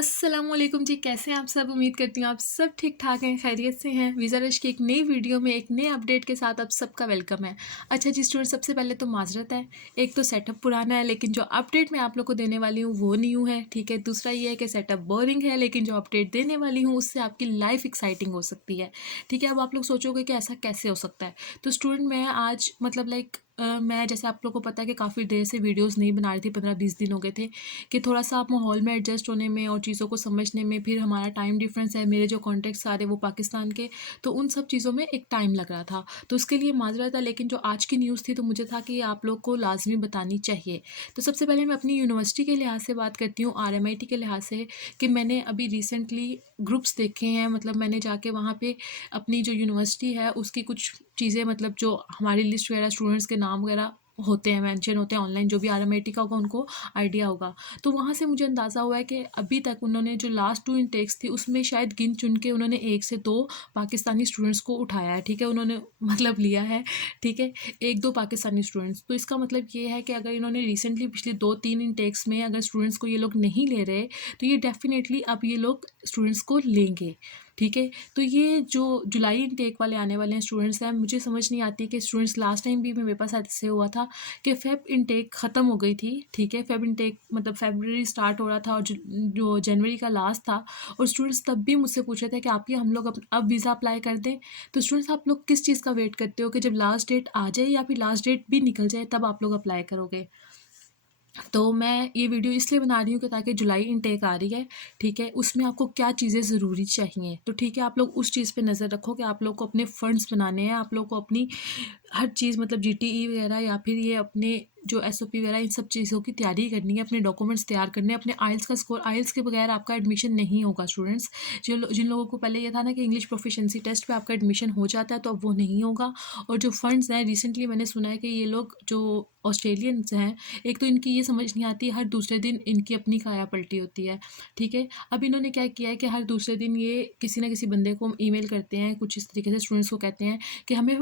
अस्सलामुअलैकुम जी, कैसे हैं आप सब? उम्मीद करती हूँ आप सब ठीक-ठाक हैं, खैरियत से हैं। वीज़ा रश की एक नई वीडियो में एक नए अपडेट के साथ आप सबका वेलकम है। अच्छा जी स्टूडेंट, सबसे पहले तो माज़रत है, एक तो सेटअप पुराना है लेकिन जो अपडेट मैं आप लोग को देने वाली हूँ वो न्यू है, ठीक है? दूसरा ये है कि सेटअप बोरिंग है लेकिन जो अपडेट देने वाली हूँ उससे आपकी लाइफ़ एक्साइटिंग हो सकती है, ठीक है? अब आप लोग सोचोगे कि ऐसा कैसे हो सकता है? तो स्टूडेंट मैं आज मतलब मैं जैसे आप लोग को पता है कि काफ़ी देर से वीडियोज़ नहीं बना रही थी, 15-20 दिन हो गए थे कि थोड़ा-सा आप माहौल में एडजस्ट होने में और चीज़ों को समझने में, फिर हमारा टाइम डिफरेंस है, मेरे जो कॉन्टैक्ट्स सारे वो पाकिस्तान के, तो उन सब चीज़ों में एक टाइम लग रहा था। तो उसके लिए माज़रत है, लेकिन जो आज की न्यूज़ थी तो मुझे था कि ये आप लोग को लाज़मी बतानी चाहिए। तो सबसे पहले मैं अपनी यूनिवर्सिटी के लिहाज़ से बात करती हूँ, आरएमआईटी के लिहाज़ से, कि मैंने अभी रिसेंटली ग्रुप्स देखे हैं, मतलब मैंने जाके वहाँ पे अपनी जो यूनिवर्सिटी है उसकी कुछ चीज़ें, मतलब जो हमारी लिस्ट वगैरह स्टूडेंट्स के नाम वगैरह होते हैं, मेंशन होते हैं ऑनलाइन, जो भी आरएमआईटी का होगा उनको आइडिया होगा। तो वहाँ से मुझे अंदाज़ा हुआ है कि अभी तक उन्होंने जो लास्ट 2 इनटेक्स थी उसमें शायद गिन चुन के उन्होंने 1 से 2 पाकिस्तानी स्टूडेंट्स को उठाया है, ठीक है? उन्होंने मतलब लिया है, ठीक है? 1-2 पाकिस्तानी स्टूडेंट्स। तो इसका मतलब ये है कि अगर इन्होंने रिसेंटली पिछले 2-3 इनटेक्स में अगर स्टूडेंट्स को ये लोग नहीं ले रहे, तो ये डेफ़िनेटली अब ये लोग स्टूडेंट्स को लेंगे, ठीक है? तो ये जो जुलाई इनटेक वाले आने वाले हैं स्टूडेंट्स हैं, मुझे समझ नहीं आती कि स्टूडेंट्स लास्ट टाइम भी मेरे पास ऐसे हुआ था कि फ़ेब इनटेक ख़त्म हो गई थी, ठीक है? फ़ेब इनटेक मतलब फ़रवरी स्टार्ट हो रहा था और जो जनवरी का लास्ट था, और स्टूडेंट्स तब भी मुझसे पूछ रहे थे कि आप ये हम लोग अब वीज़ा अप्लाई कर दें? तो स्टूडेंट्स, आप लोग किस चीज़ का वेट करते हो कि जब लास्ट डेट आ जाए या फिर लास्ट डेट भी निकल जाए तब आप लोग अप्लाई करोगे? तो मैं ये वीडियो इसलिए बना रही हूँ कि ताकि जुलाई इनटेक आ रही है, ठीक है? उसमें आपको क्या चीज़ें ज़रूरी चाहिए, तो ठीक है, आप लोग उस चीज़ पे नज़र रखो कि आप लोग को अपने फंड्स बनाने हैं, आप लोग को अपनी हर चीज़ मतलब जीटीई वगैरह या फिर ये अपने जो एसओपी वगैरह इन सब चीज़ों की तैयारी करनी है, अपने डॉक्यूमेंट्स तैयार करने हैं, अपने आइल्स का स्कोर, आइल्स के बगैर आपका एडमिशन नहीं होगा स्टूडेंट्स। जिन लोगों को पहले ये था ना कि इंग्लिश प्रोफिशिएंसी टेस्ट पे आपका एडमिशन हो जाता है, तो अब वो नहीं होगा। और जो फंड्स हैं, रिसेंटली मैंने सुना है कि ये लोग जो ऑस्ट्रेलियंस हैं, एक तो इनकी ये समझ नहीं आती, हर दूसरे दिन इनकी अपनी काया पलटी होती है, ठीक है? अब इन्होंने क्या किया है कि हर दूसरे दिन ये किसी ना किसी बंदे को ईमेल करते हैं, कुछ इस तरीके से स्टूडेंट्स को कहते हैं कि हमें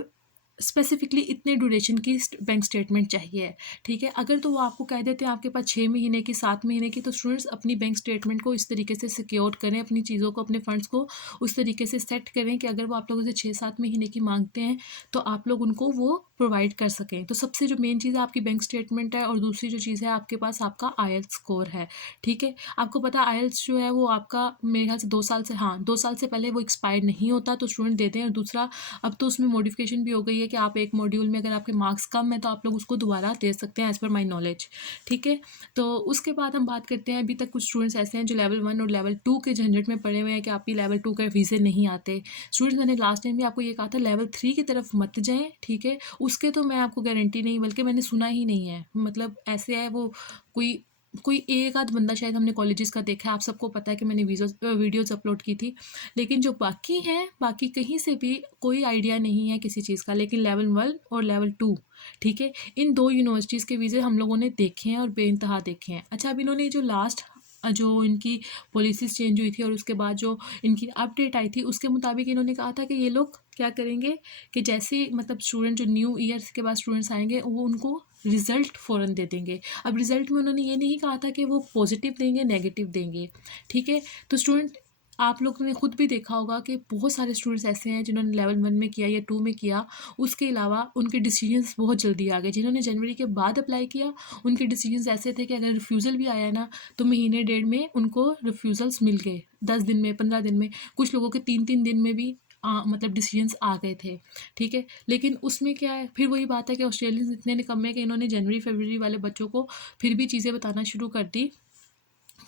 स्पेसिफिकली इतने ड्यूरेशन की बैंक स्टेटमेंट चाहिए, ठीक है? अगर तो वो आपको कह देते हैं आपके पास 6 महीने की, 7 महीने की, तो स्टूडेंट्स अपनी बैंक स्टेटमेंट को इस तरीके से सिक्योर करें, अपनी चीज़ों को, अपने फंड्स को उस तरीके से सेट करें कि अगर वो आप लोगों से 6-7 महीने की मांगते हैं तो आप लोग उनको वो प्रोवाइड कर सकें। तो सबसे जो मेन चीज़ है आपकी बैंक स्टेटमेंट है, और दूसरी जो चीज़ है आपके पास आपका आईएलटीएस स्कोर है, ठीक है? आपको पता है आईएलटीएस जो है वो आपका मेरे ख्याल से 2 साल से, हाँ, 2 साल से पहले वो एक्सपायर नहीं होता, तो स्टूडेंट देते हैं। और दूसरा, अब तो उसमें मॉडिफिकेशन भी हो गई है कि आप एक मॉड्यूल में अगर आपके मार्क्स कम है तो आप लोग उसको दोबारा दे सकते हैं, एज़ पर माई नॉलेज, ठीक है? तो उसके बाद हम बात करते हैं, अभी तक कुछ स्टूडेंट्स ऐसे हैं जो लेवल 1 और लेवल 2 के झंझट में पड़े हुए हैं कि आपकी लेवल 2 के वीज़े नहीं आते। स्टूडेंट्स, मैंने लास्ट टाइम भी आपको ये कहा था लेवल 3 की तरफ मत जाएँ, ठीक है? उसके तो मैं आपको गारंटी नहीं, बल्कि मैंने सुना ही नहीं है, मतलब ऐसे है वो, कोई कोई एक आध बंदा शायद हमने कॉलेजेस का देखा है, आप सबको पता है कि मैंने वीडियोज़ अपलोड की थी। लेकिन जो बाकी हैं, बाकी कहीं से भी कोई आइडिया नहीं है किसी चीज़ का, लेकिन लेवल 1 और लेवल 2, ठीक है? इन 2 यूनिवर्सिटीज़ के वीज़े हम लोगों ने देखे हैं और बेइंतहा देखे हैं। अच्छा, अब इन्होंने जो लास्ट जो इनकी पॉलिसीज़ चेंज हुई थी और उसके बाद जो इनकी अपडेट आई थी, उसके मुताबिक इन्होंने कहा था कि ये लोग क्या करेंगे कि जैसे ही मतलब स्टूडेंट जो न्यू ईयर के बाद स्टूडेंट्स आएँगे, वो उनको रिज़ल्ट फ़ौरन दे देंगे। अब रिज़ल्ट में उन्होंने ये नहीं कहा था कि वो पॉज़िटिव देंगे, नेगेटिव देंगे, ठीक है? तो स्टूडेंट, आप लोगों ने खुद भी देखा होगा कि बहुत सारे स्टूडेंट्स ऐसे हैं जिन्होंने लेवल 1 में किया या 2 में किया, उसके अलावा उनके डिसीजंस बहुत जल्दी आ गए। जिन्होंने जनवरी के बाद अप्लाई किया, उनके डिसीजंस ऐसे थे कि अगर रिफ्यूज़ल भी आया ना, तो महीने डेढ़ में उनको रिफ्यूज़ल्स मिल गए, 10 दिन में, 15 दिन में, कुछ लोगों के 3-3 दिन में भी मतलब डिसीजंस आ गए थे, ठीक है? लेकिन उसमें क्या है, फिर वही बात है कि ऑस्ट्रेलियंस इतने निकम्मे हैं कि इन्होंने जनवरी-फरवरी वाले बच्चों को फिर भी चीज़ें बताना शुरू कर दी,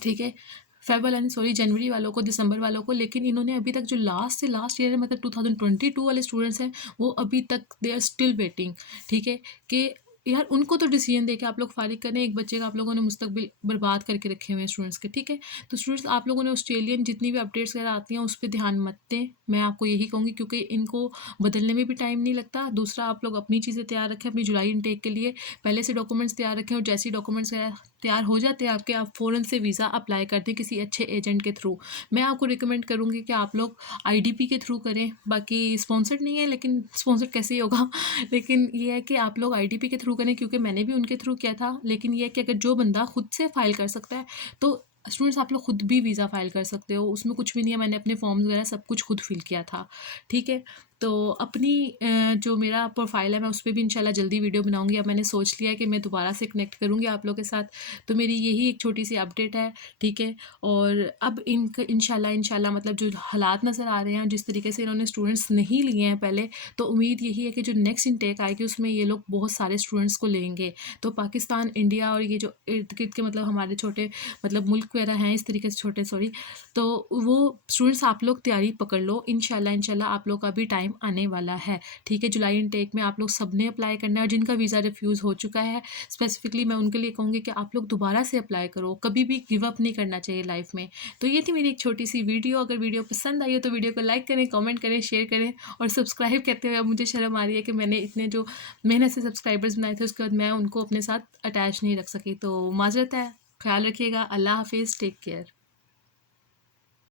ठीक है? फ़ेब वाला नहीं, सॉरी, जनवरी वालों को, दिसंबर वालों को, लेकिन इन्होंने अभी तक जो लास्ट से लास्ट ईयर है, मतलब 2022 वाले स्टूडेंट्स हैं, वो अभी तक दे आर स्टिल वेटिंग, ठीक है? कि यार उनको तो डिसीजन दे के आप लोग फ़ारिग करें, एक बच्चे का आप लोगों ने मुस्तकबिल बर्बाद करके रखे हुए हैं स्टूडेंट्स के, ठीक है? तो स्टूडेंट्स, आप लोगों ने ऑस्ट्रेलियन जितनी भी अपडेट्स वगैरह आती हैं उस पे ध्यान मत दें, मैं आपको यही कहूँगी, क्योंकि इनको बदलने में भी टाइम नहीं लगता। दूसरा, आप लोग अपनी चीज़ें तैयार रखें अपनी जुलाई इनटेक के लिए, पहले से डॉक्यूमेंट्स तैयार रखें, और जैसे ही डॉक्यूमेंट्स वगैरह तैयार हो जाते हैं आपके, आप फ़ौरन से वीज़ा अप्लाई कर दें किसी अच्छे एजेंट के थ्रू। मैं आपको रिकमेंड करूँगी कि आप लोग आईडीपी के थ्रू करें, बाकी स्पॉन्सर्ड नहीं है, लेकिन स्पॉन्सर्ड कैसे ही होगा लेकिन ये है कि आप लोग आईडीपी के थ्रू करें, क्योंकि मैंने भी उनके थ्रू किया था। लेकिन ये है कि अगर जो बंदा खुद से फ़ाइल कर सकता है, तो स्टूडेंट्स आप लोग खुद भी वीज़ा फ़ाइल कर सकते हो, उसमें कुछ भी नहीं है, मैंने अपने फॉर्म्स वगैरह सब कुछ खुद फ़िल किया था, ठीक है? तो अपनी जो मेरा प्रोफ़ाइल है मैं उस पे भी इंशाल्लाह जल्दी वीडियो बनाऊँगी। अब मैंने सोच लिया है कि मैं दोबारा से कनेक्ट करूँगी आप लोगों के साथ, तो मेरी यही एक छोटी-सी अपडेट है, ठीक है? और अब इंशाल्लाह मतलब जो हालात नज़र आ रहे हैं, जिस तरीके से इन्होंने स्टूडेंट्स नहीं लिए हैं पहले, तो उम्मीद यही है कि जो नेक्स्ट इनटेक आएगी उसमें ये लोग बहुत सारे स्टूडेंट्स को लेंगे। तो पाकिस्तान, इंडिया और ये जो इर्द-गिर्द के मतलब हमारे छोटे मतलब मुल्क वगैरह हैं इस तरीके से छोटे, सॉरी, तो वो स्टूडेंट्स आप लोग तैयारी पकड़ लो, इंशाल्लाह आप लोग का भी टाइम आने वाला है, ठीक है? जुलाई इनटेक में आप लोग सब ने अप्लाई करना है, और जिनका वीज़ा रिफ्यूज़ हो चुका है स्पेसिफिकली मैं उनके लिए कहूँगी कि आप लोग दोबारा से अप्लाई करो, कभी भी गिव अप नहीं करना चाहिए लाइफ में। तो ये थी मेरी एक छोटी सी वीडियो। अगर वीडियो पसंद आई हो तो वीडियो को लाइक करें, कमेंट करें, शेयर करें, और सब्सक्राइब करते हुए अब मुझे शर्म आ रही है कि मैंने इतने जो मेहनत से सब्सक्राइबर्स बनाए थे उसके बाद मैं उनको अपने साथ अटैच नहीं रख सकी, तो माजरत है। ख्याल रखिएगा। अल्लाह हाफिज़, टेक केयर।